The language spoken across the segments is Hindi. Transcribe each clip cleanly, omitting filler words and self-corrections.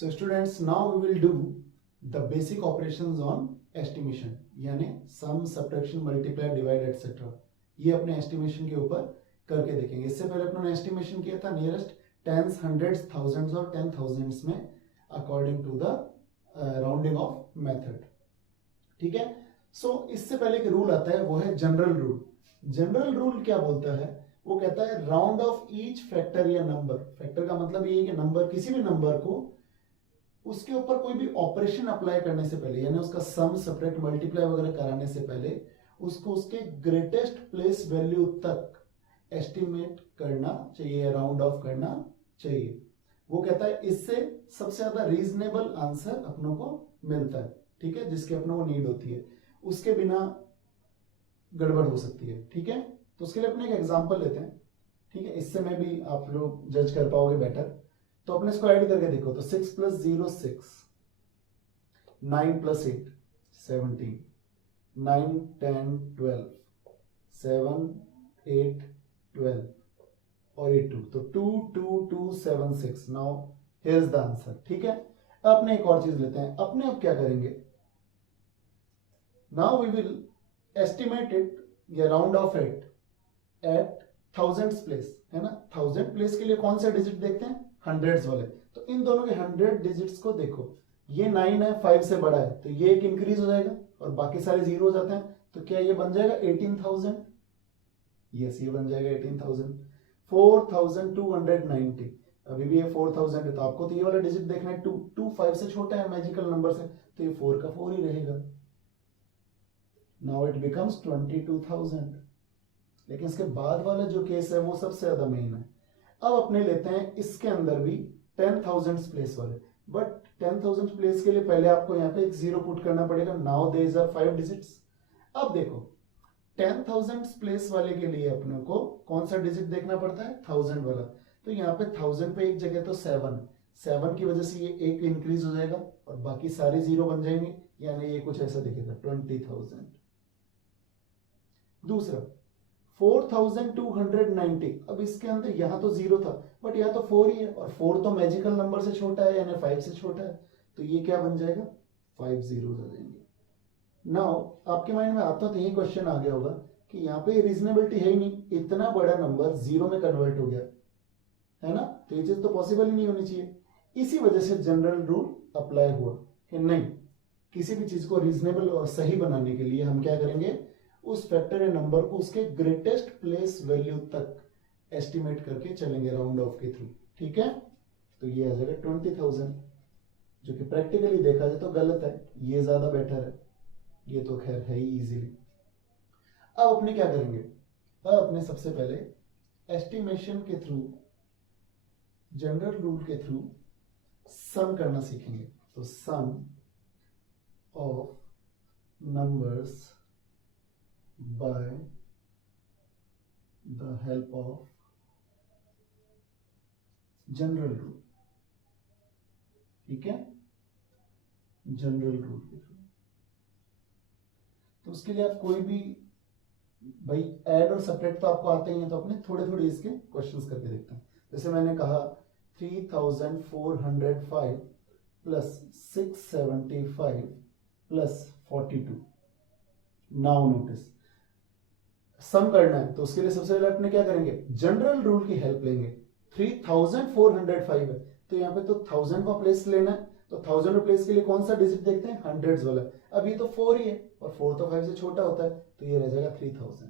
So students, now we will do the basic operations on estimation, यानी sum, subtraction, multiply, divide, etc. ये अपने estimation के ऊपर करके देखेंगे. इससे पहले अपने ने estimation किया था nearest tens, hundreds, thousands और 10,000s में according to the rounding off method. ठीक है. So इससे पहले एक रूल आता है, वो है जनरल रूल. जनरल रूल क्या बोलता है? वो कहता है राउंड ऑफ ईच फैक्टर या नंबर. फैक्टर का मतलब ये है कि नंबर, किसी भी नंबर को उसके ऊपर कोई भी ऑपरेशन अप्लाई करने से पहले, यानी उसका सम, सब्ट्रैक्ट, मल्टीप्लाई वगैरह कराने से पहले उसको उसके ग्रेटेस्ट प्लेस वैल्यू तक एस्टिमेट करना चाहिए, राउंड ऑफ करना चाहिए. वो कहता है इससे सबसे ज्यादा रीजनेबल आंसर अपनों को मिलता है. ठीक है, जिसकी अपनों को नीड होती है. उसके बिना गड़बड़ हो सकती है. ठीक है, तो उसके लिए अपने एक एग्जांपल लेते हैं. ठीक है, इससे में भी आप लोग जज कर पाओगे बेटर. तो अपने इसको ऐड करके देखो. तो 6 + 0 6, 9 + 8 17, 9 10 12, 7 8 12 और 8 2. तो 2 2 2 7 6. Now here is the answer. ठीक है, अपने एक और चीज लेते हैं. अपने अब क्या करेंगे? Now we will estimate it या round off it at thousands place, है ना. 1000 प्लेस के लिए कौन सा डिजिट देखते हैं? हंड्रेड्स वाले. तो इन दोनों के 100 डिजिट्स को देखो. ये 9 है, 5 से बड़ा है, तो ये एक इंक्रीज हो जाएगा और बाकी सारे जीरो हो जाते हैं. तो क्या ये बन जाएगा 18,000? यस, ये बन जाएगा 18,000. 4,290. अभी भी ये 4,000 है, तो आपको तो ये वाला डिजिट देखना है. 2 5 से छोटा है मैजिकल नंबर से, तो ये 4 का 4 ही रहेगा. Now it becomes 22,000. लेकिन इसके बाद वाला जो केस है वो सबसे ज्यादा मेन है. अब अपने लेते हैं इसके अंदर भी 10,000 प्लेस वाले. बट 10,000 प्लेस के लिए पहले आपको यहाँ पे एक जीरो पुट करना पड़ेगा. Now there are 5 digits. अब देखो 10,000 प्लेस वाले के लिए अपने को कौन सा डिजिट देखना पड़ता है? 1000 वाला. तो यहाँ पे 1000 पे एक जगह तो 7 की वजह से ये एक इंक्रीज हो जाएगा और बाकी सारे जीरो बन जाएंगे, यानी ये कुछ ऐसा दिखेगा 20,000. दूसरा 4,290. अब इसके अंदर यहां तो जीरो था, बट यहां तो 4 ही है और 4 तो मैजिकल नंबर से छोटा है, यानी 5 से छोटा है. तो ये क्या बन जाएगा? 5 जीरोस आ जाएंगे. नाउ आपके माइंड में आता तो यही क्वेश्चन आ गया होगा कि यहाँ पे रीजनेबिलिटी है ही नहीं, इतना बड़ा नंबर जीरो में कन्वर्ट हो गया, है ना. तो ये चीज तो पॉसिबल ही नहीं होनी चाहिए. इसी वजह से जनरल रूल अप्लाई हुआ कि नहीं, किसी भी चीज को रीजनेबल और सही बनाने के लिए हम क्या करेंगे? उस फैक्टर या नंबर को उसके ग्रेटेस्ट प्लेस वैल्यू तक एस्टिमेट करके चलेंगे राउंड ऑफ के थ्रू. ठीक है, तो ये आ जाएगा 20,000, जो कि प्रैक्टिकली देखा जाए तो गलत है. ये ज्यादा बेटर है. ये तो खैर है ही इजीली. अब अपने क्या करेंगे? अब अपने सबसे पहले एस्टिमेशन के थ्रू, जनरल रूल के थ्रू सम करना सीखेंगे. तो sum of numbers by the help of general rule. ठीक है, जनरल रूल के थ्रू. तो उसके लिए आप कोई भी, भाई ऐड और सब्ट्रैक्ट तो आपको आते ही हैं, तो अपने थोड़े थोड़े इसके क्वेश्चंस करके देखते हैं. जैसे मैंने कहा 3,405 प्लस 675 प्लस 42. नाउ नोटिस सम करना है, तो उसके लिए सबसे पहले अपने क्या करेंगे? जनरल रूल की हेल्प लेंगे. 3,405 है, तो यहाँ पे तो 1000 का प्लेस लेना है. तो 1000 प्लेस के लिए कौन सा डिजिट देखते हैं? हंड्रेड्स वाला. अब ये तो 4 ही है और 4 तो 5 से छोटा होता है, तो ये रह जाएगा 3000.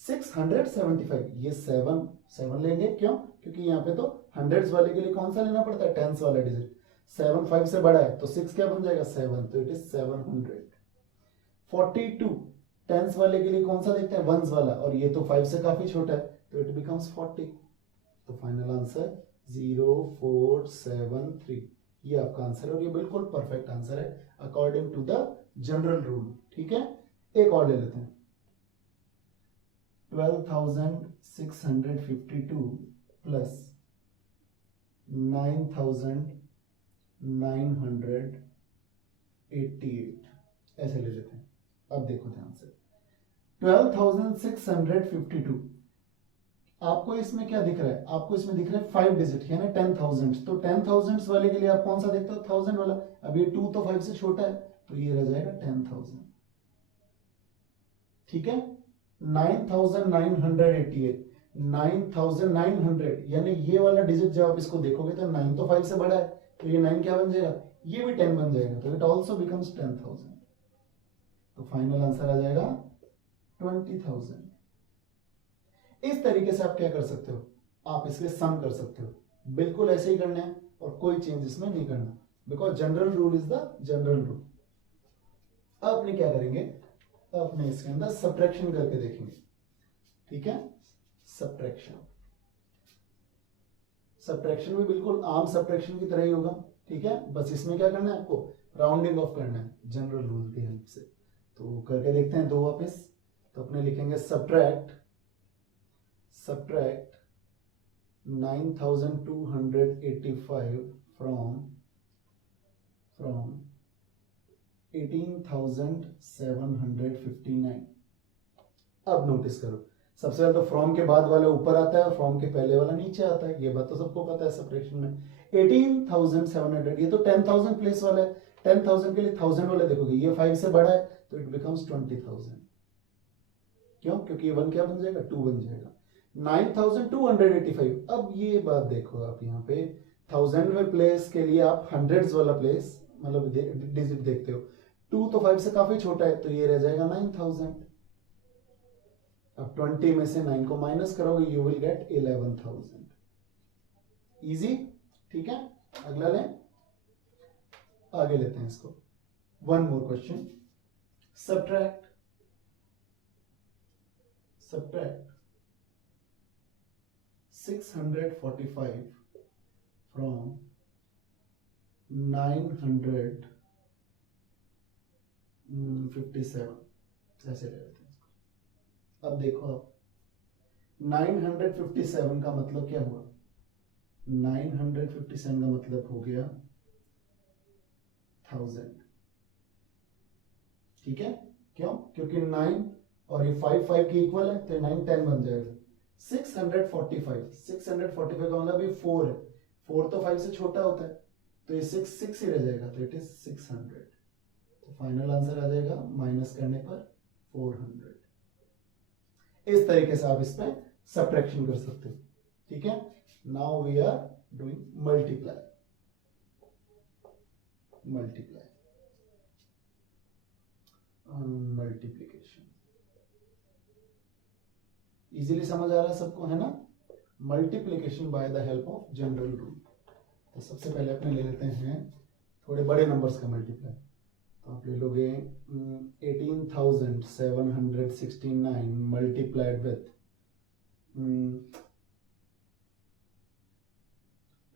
675, ये 7 लेंगे. क्यों? क्योंकि यहाँ पे तो हंड्रेड्स वाले के लिए कौन सा लेना पड़ता है? टेंस वाला डिजिट. 7 5 से बड़ा है, तो 6 क्या बन जाएगा? 7. तो इट इज 700. 42 टेंस वाले के लिए कौन सा देखते हैं? वंस वाला, और ये तो 5 से काफी छोटा है, तो इट बिकम्स 40. तो फाइनल आंसर 0473. ये आपका आंसर है और ये बिल्कुल परफेक्ट आंसर है according to the general rule. ठीक है, एक और ले लेते हैं. 12,652 प्लस 9,988, ऐसे ले लेते हैं. अब देखो ध्यान से. 12,652 आपको इसमें क्या दिख रहा है, आपको इसमें दिख रहा है 5 डिजिट यानी 10,000, तो 10,000 वाले के लिए आप कौन सा देखते हो, 1000 वाला। अब ये 2 तो 5 से छोटा है, तो ये रह जाएगा 10,000। ठीक है, 9,988, 9,900 यानी ये वाला डिजिट जब आप इसको देखोगे तो 9 तो 5 से बड़ा है, तो ये 9 क्या बन जाएगा, ये भी 10 बन जाएगा, तो इट ऑल्सो बिकम्स 10,000। तो फाइनल आंसर आ जाएगा 20,000। इस तरीके से आप क्या कर सकते हो, आप इसके सम कर सकते हो, बिल्कुल ऐसे ही करना है और कोई चेंज इसमें नहीं करना, because general rule is the general rule. अब अपने क्या करेंगे, अपने इसके अंदर सब्ट्रैक्शन करके देखेंगे। ठीक है, सब्ट्रैक्शन, सब्ट्रैक्शन भी बिल्कुल आम सब्ट्रैक्शन की तरह ही होगा। ठीक है, बस इसमें क्या करना है, आपको राउंडिंग ऑफ करना है जनरल रूल की हेल्प से। तो करके देखते हैं दो वापस। तो अपने लिखेंगे सब्ट्रैक्ट 9,285 फ्रॉम 18,759। अब नोटिस करो, सबसे ज्यादा फ्रॉम के बाद वाला ऊपर आता है और फ्रॉम के पहले वाला नीचे आता है, ये बात तो सबको पता है सब्ट्रैक्शन में। 18,700 ये तो 10,000 प्लेस वाला है, 10,000 के लिए 1000 वाला देखोगे, ये 5 से बड़ा है तो इट बिकम्स 20,000। क्यों, क्योंकि ये 1 क्या बन जाएगा, 2 बन जाएगा। 9,285, अब ये बात देखो आप यहाँ पे 1000 में प्लेस के लिए आप हंड्रेड्स वाला प्लेस मतलब डिजिट देखते हो, 2 तो 5 से काफी छोटा है, तो ये रह जाएगा 9,000। अब 20 में से 9 को माइनस करोगे, यू विल गेट 11,000। इजी। ठीक है, अगला लें, आगे लेते हैं इसको। One more question, subtract 645 from 957, ऐसे ले लेते हैं इसको। अब देखो, आप 957 का मतलब क्या हुआ, 957 का मतलब हो गया 1000। ठीक है, क्यों, क्योंकि 9 और ये 5 5 के इक्वल है, तो 9 10 बन जाएगा। 645 का मतलब ये 4 है, 4 तो 5 से छोटा होता है, तो ये 6 ही रह जाएगा, तो इट इज 600। तो फाइनल आंसर आ जाएगा माइनस करने पर 400। इस तरीके से आप इस पे सब्ट्रैक्शन कर सकते हो। ठीक है, now we are doing multiply. Multiplication easily समझ आ रहा है सबको, है ना। Multiplication by the help of general rule. तो सबसे पहले अपने ले लेते हैं थोड़े बड़े नंबर्स का मल्टीप्लाई। तो आप ले लोगे 18,769 मल्टीप्लाइड विथ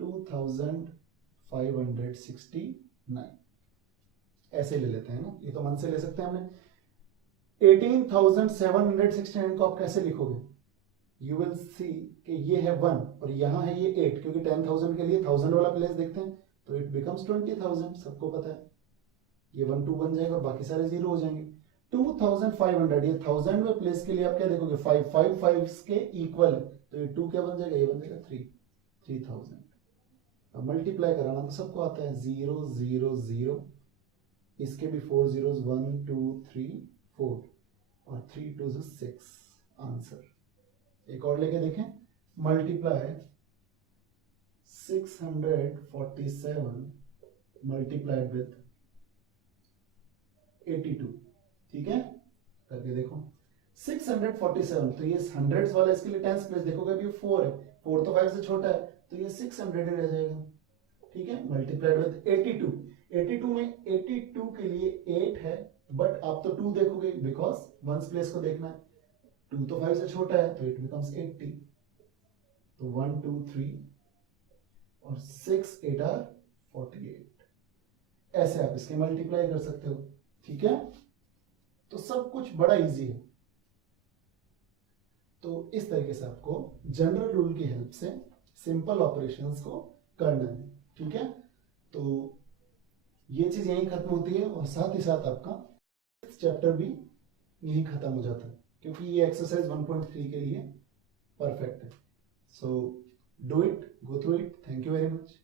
2,569, ऐसे ले लेते हैं ना, ये तो मन से ले सकते हैं हमने। 18,769 को आप कैसे लिखोगे, यू विल सी कि ये है 1 और यहाँ है ये 8, क्योंकि 10,000 के लिए 1000 वाला प्लेस देखते हैं, तो इट बिकम्स 20,000, सबको पता है। ये 1 2 बन जाएगा और बाकी सारे 0 हो जाएंगे। 2,500, ये 1000 में प्लेस के लिए आप क्या देखोगे, 5 5 5 के इक्वल है, तो ये 2 क्या बन जाएगा, ये बन जाएगा 3,000। अब मल्टीप्लाई कराना तो सबको आता है, 0 0 0, इसके भी 4 zeros, 1 2 3 4 और 3 2 6 आंसर। एक और लेके देखें, मल्टीप्लाई 647 मल्टीप्लाइड विथ 82। ठीक है, करके देखो 647, तो ये हंड्रेड्स वाला, इसके लिए टेंस प्लेस देखोगे, अभी 4 है, 4 तो 5 से छोटा है, तो ये 600 ही रह जाएगा। ठीक है, मल्टीप्लाइड विथ 82। 82 में 82 के लिए 8 है, बट आप तो 2 देखोगे बिकॉज वंस प्लेस को देखना है, 2 तो 5 से छोटा है, तो इट बिकम्स 80। तो 1 2 3 और 6 8 आर 48। ऐसे आप इसके मल्टीप्लाई कर सकते हो। ठीक है, तो सब कुछ बड़ा इजी है। तो इस तरीके से आपको जनरल रूल की हेल्प से सिंपल ऑपरेशंस को करना है। ठीक है, तो ये चीज यहीं खत्म होती है और साथ ही साथ आपका चैप्टर भी यहीं खत्म हो जाता है, क्योंकि ये एक्सरसाइज 1.3 के लिए परफेक्ट है. So do it, go through it. Thank you very much.